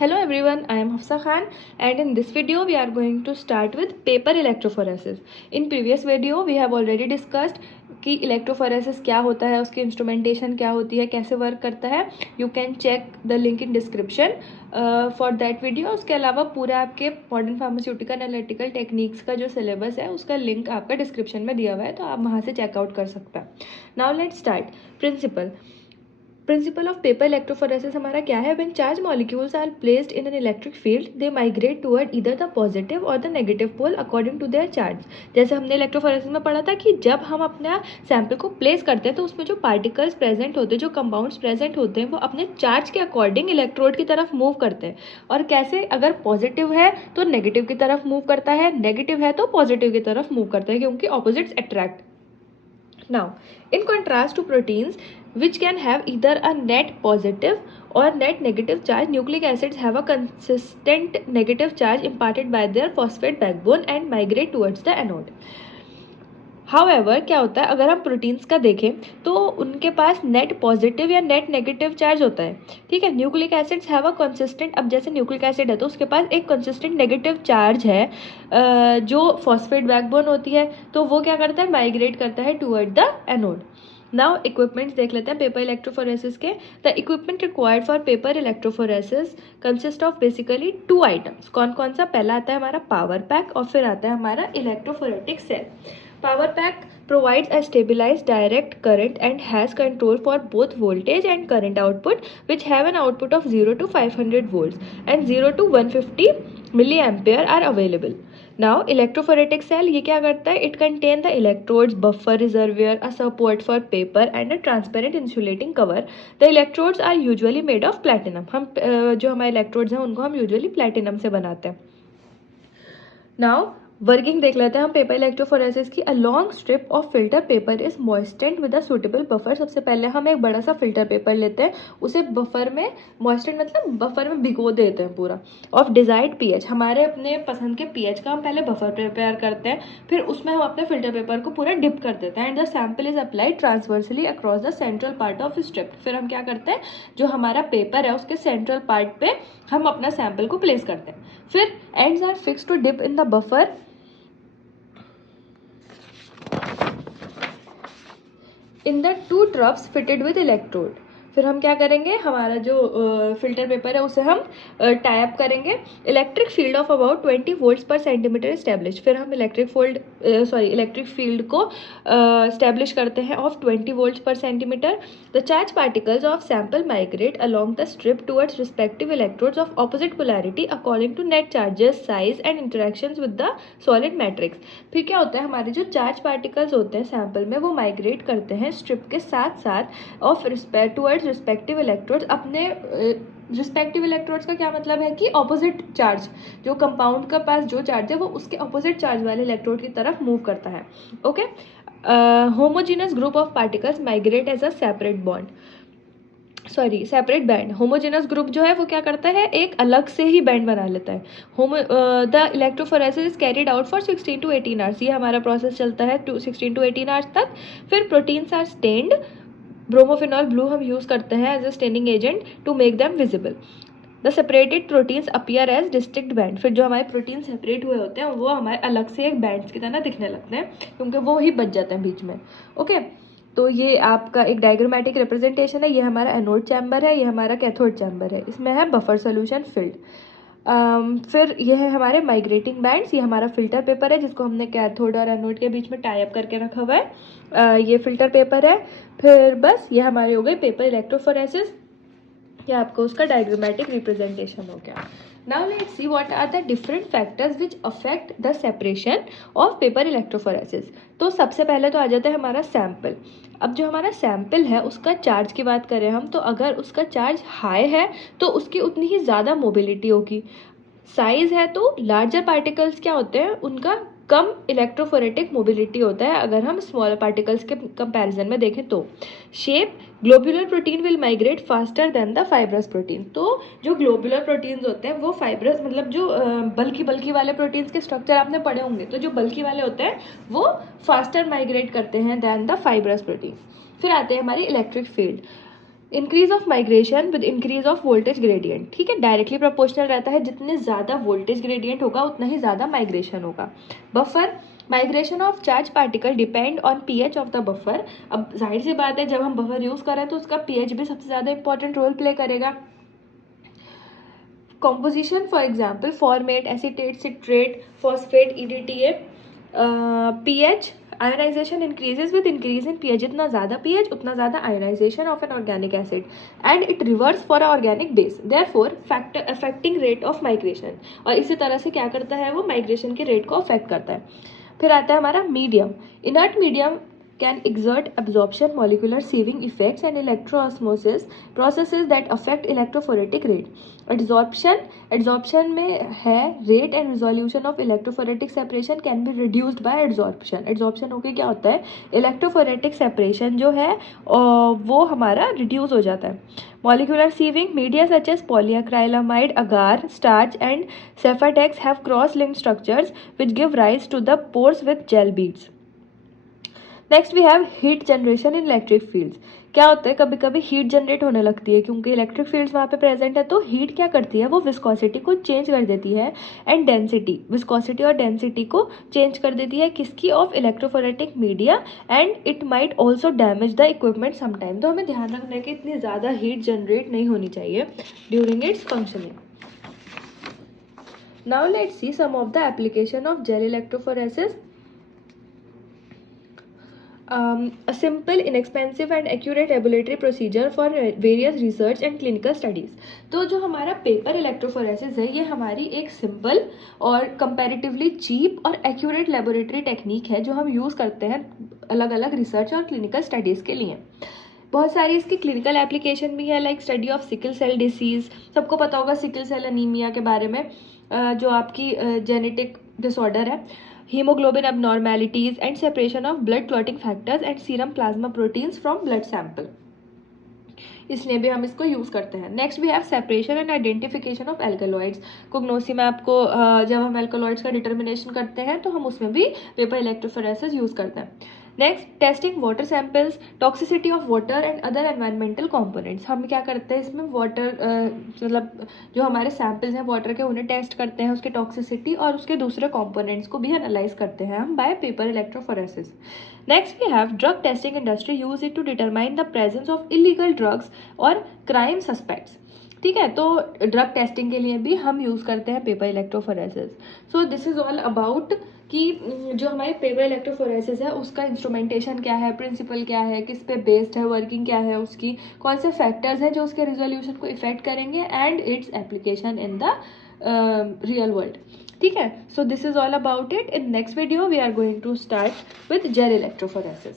Hello everyone, I am Hafsa Khan and in this video we are going to start with paper electrophoresis. In previous video we have already discussed कि electrophoresis क्या होता है, उसकी instrumentation क्या होती है, कैसे वर्क करता है. You can check the link in description for that video. उसके अलावा पूरा आपके मॉडर्न फार्मास्यूटिकल एनालिटिकल टेक्निक्स का जो सिलेबस है उसका लिंक आपका डिस्क्रिप्शन में दिया हुआ है, तो आप वहाँ से चेकआउट कर सकते हैं. Now let's start. Principle of paper electrophoresis हमारा क्या है? When charge molecules are placed in an electric field they migrate toward either the positive और the negative pole according to their charge. जैसे हमने इलेक्ट्रोफोरेसिस में पढ़ा था कि जब हम अपना सैंपल को प्लेस करते हैं तो उसमें जो पार्टिकल्स प्रेजेंट होते हैं, जो कंपाउंड्स प्रेजेंट होते हैं, वो अपने चार्ज के अकॉर्डिंग इलेक्ट्रोड की तरफ मूव करते हैं. और कैसे? अगर पॉजिटिव है तो नेगेटिव की तरफ मूव करता है, नेगेटिव है तो पॉजिटिव की तरफ मूव करता है, क्योंकि opposites attract. Now, in contrast to proteins, which can have either a net positive or net negative charge, nucleic acids have a consistent negative charge imparted by their phosphate backbone and migrate towards the anode. However क्या होता है, अगर हम proteins का देखें तो उनके पास net positive या नेट नेगेटिव चार्ज होता है. ठीक है. Nucleic acids have a consistent, अब जैसे न्यूक्लिक एसिड है तो उसके पास एक कंसिस्टेंट नेगेटिव चार्ज है जो फॉस्फेट बैकबोन होती है, तो वो क्या करता है, माइग्रेट करता है toward the anode. Now equipments देख लेते हैं पेपर इलेक्ट्रोफोरेसिस के. The equipment required for paper electrophoresis consist of basically 2 items. कौन कौन सा? पहला आता है हमारा पावर पैक और फिर आता है हमारा electrophoretic cell. Power pack provides a stabilized direct current and has control for both voltage and current output, which have an output of 0 to 500 volts and 0 to 150 milliampere are available. Now electrophoretic cell ये क्या करता है? It contain the electrodes, buffer reservoir, a support for paper and a transparent insulating cover. The electrodes are usually made of platinum. हम जो हमारे electrodes हैं उनको हम usually platinum से बनाते हैं. Now वर्किंग देख लेते हैं हम पेपर इलेक्ट्रोफोरेसिस की. A long strip of filter paper is moistened with a suitable buffer. सबसे पहले हम एक बड़ा सा फिल्टर पेपर लेते हैं, उसे बफर में मॉइस्टेंड मतलब बफर में भिगो देते हैं पूरा. ऑफ डिजायर्ड पीएच, हमारे अपने पसंद के पीएच का हम पहले बफर प्रिपेयर करते हैं, फिर उसमें हम अपने फिल्टर पेपर को पूरा डिप कर देते हैं. And the sample is applied transversely across the central part of strip. फिर हम क्या करते हैं, जो हमारा पेपर है उसके सेंट्रल पार्ट पे हम अपना सैंपल को प्लेस करते हैं. फिर ends are fix to dip in the buffer in the 2 troughs fitted with electrode. फिर हम क्या करेंगे, हमारा जो फिल्टर पेपर है उसे हम टाई अप करेंगे. Electric field of about 20 volts पर सेंटीमीटर इस्टेब्लिश. फिर हम इलेक्ट्रिक फील्ड को इस्टेब्लिश करते हैं ऑफ 20 volts पर centimetre. The charge particles of sample migrate along the strip towards respective electrodes of opposite polarity according to net charges, size and interactions with the solid matrix. फिर क्या होता है, हमारे जो चार्ज पार्टिकल्स होते हैं sample में वो माइग्रेट करते हैं स्ट्रिप के साथ साथ of respect towards respective electrodes. अपने रिस्पेक्टिव इलेक्ट्रोड्स का क्या मतलब है कि ऑपोजिट चार्ज, जो कंपाउंड का पास जो चार्ज है वो उसके ऑपोजिट चार्ज वाले इलेक्ट्रोड की तरफ मूव करता है. Okay. Homogeneous group of particles migrate as a separate band. Homogeneous group जो है वो क्या करता है, एक अलग से ही बैंड बना लेता है. The electrophoresis is carried out for 16 to 18 hours. ये हमारा प्रोसेस चलता है 16 to 18 आवर्स तक. फिर proteins are stained. Bromophenol blue हम यूज़ करते हैं as a staining agent to make them visible. The separated proteins appear as distinct band. फिर जो हमारे प्रोटीन सेपरेट हुए होते हैं वो हमारे अलग से एक बैंड्स की तरह दिखने लगते हैं, क्योंकि वो ही बच जाते हैं बीच में. ओके. तो ये आपका एक डायग्रामेटिक रिप्रेजेंटेशन है. ये हमारा एनोड चैम्बर है, ये हमारा कैथोड चैम्बर है. इसमें है बफर सोल्यूशन फिल्ड. फिर ये है हमारे माइग्रेटिंग बैंड्स. ये हमारा फिल्टर पेपर है जिसको हमने कैथोड और एनोड के बीच में टाई अप करके रखा हुआ है. ये फिल्टर पेपर है. फिर बस ये हमारी हो गई पेपर इलेक्ट्रोफोरेसिस. ये आपको उसका डायग्रामेटिक रिप्रेजेंटेशन हो गया. Now let's see what are the different factors which affect the separation of paper electrophoresis. तो सबसे पहले तो आ जाता है हमारा सैंपल. अब जो हमारा सैंपल है उसका चार्ज की बात करें हम, तो अगर उसका चार्ज हाई है तो उसकी उतनी ही ज़्यादा मोबिलिटी होगी. साइज है तो लार्जर पार्टिकल्स क्या होते हैं, उनका कम इलेक्ट्रोफोरेटिक मोबिलिटी होता है अगर हम स्मॉलर पार्टिकल्स के कंपैरिजन में देखें तो. Shape, globular protein will migrate faster than the fibrous protein. तो जो ग्लोबुलर प्रोटीन्स होते हैं वो फाइब्रस मतलब जो बल्की वाले प्रोटीन्स के स्ट्रक्चर आपने पढ़े होंगे, तो जो बल्की वाले होते हैं वो फास्टर माइग्रेट करते हैं देन द फाइब्रस प्रोटीन. फिर आते हैं हमारी electric field. Increase of migration with increase of voltage gradient, ठीक है, डायरेक्टली प्रोपोर्शनल रहता है, जितने ज़्यादा वोल्टेज ग्रेडियंट होगा उतना ही ज़्यादा माइग्रेशन होगा. Buffer, migration of charge particle depend on pH of the buffer. अब जाहिर सी बात है, जब हम बफर यूज़ कर रहे हैं तो उसका पीएच भी सबसे ज़्यादा इंपॉर्टेंट रोल प्ले करेगा. composition, for example formate, acetate, citrate, phosphate, EDTA. pH, ionization increases with increase in pH. जितना ज़्यादा pH उतना ज़्यादा ionization of an organic acid and it reverts for an organic base, therefore factor affecting rate of migration. और इसी तरह से क्या करता है वो migration के rate को affect करता है. फिर आता है हमारा medium. Inert medium can exert absorption, molecular sieving effects and electroosmosis processes that affect electrophoretic rate. Adsorption में है rate and resolution of electrophoretic separation can be reduced by adsorption होके क्या होता है, electrophoretic separation जो है वो हमारा reduce हो जाता है. Molecular sieving, media such as polyacrylamide, agar, starch and Cefatex have cross-linked structures which give rise to the pores with gel beads. Next we have heat generation in electric fields. क्या होता है, कभी कभी heat generate होने लगती है क्योंकि electric fields वहाँ पे प्रेजेंट है, तो हीट क्या करती है, वो विस्कोसिटी को चेंज कर देती है एंड डेंसिटी, विस्कोसिटी और डेंसिटी को चेंज कर देती है किसकी, of electrophoretic media and it might also damage the equipment sometime. तो हमें ध्यान रखना है कि इतनी ज़्यादा हीट जनरेट नहीं होनी चाहिए during its functioning. Now let's see some of the application of gel electrophoresis. A simple, inexpensive and accurate laboratory procedure for various research and clinical studies. तो जो हमारा पेपर इलेक्ट्रोफोरेसिस है ये हमारी एक सिंपल और कंपैरेटिवली चीप और accurate laboratory technique है जो हम यूज़ करते हैं अलग अलग रिसर्च और क्लिनिकल स्टडीज़ के लिए. बहुत सारी इसकी क्लिनिकल एप्लीकेशन भी है, like study of sickle cell disease. सबको पता होगा सिकल सेल अनीमिया के बारे में, जो आपकी जेनेटिक डिसऑर्डर है. hemoglobin abnormalities and separation of blood clotting factors and serum plasma proteins from blood sample, इसलिए भी हम इसको यूज़ करते हैं. Next we have separation and identification of alkaloids. कोग्नोसी में आपको जब हम एल्कलॉइड्स का डिटर्मिनेशन करते हैं तो हम उसमें भी पेपर इलेक्ट्रोफोरेसिस यूज़ करते हैं. Next, testing water samples, toxicity of water and other environmental components. हम क्या करते हैं इसमें, वाटर मतलब जो हमारे सैम्पल्स हैं वाटर के उन्हें टेस्ट करते हैं, उसके टॉक्सिसिटी और उसके दूसरे कंपोनेंट्स को भी एनालाइज करते हैं हम by paper electrophoresis. Next we have drug testing industry use it to determine the presence of illegal drugs और क्राइम सस्पेक्ट्स. ठीक है, तो ड्रग टेस्टिंग के लिए भी हम यूज़ करते हैं paper electrophoresis. So this is all about कि जो हमारे पेपर इलेक्ट्रोफोरेसिस है उसका इंस्ट्रूमेंटेशन क्या है, प्रिंसिपल क्या है, किस पे बेस्ड है, वर्किंग क्या है उसकी, कौन से फैक्टर्स हैं जो उसके रिजोल्यूशन को इफेक्ट करेंगे and its application in the real world. ठीक है, so this is all about it. In next video we are going to start with gel electrophoresis.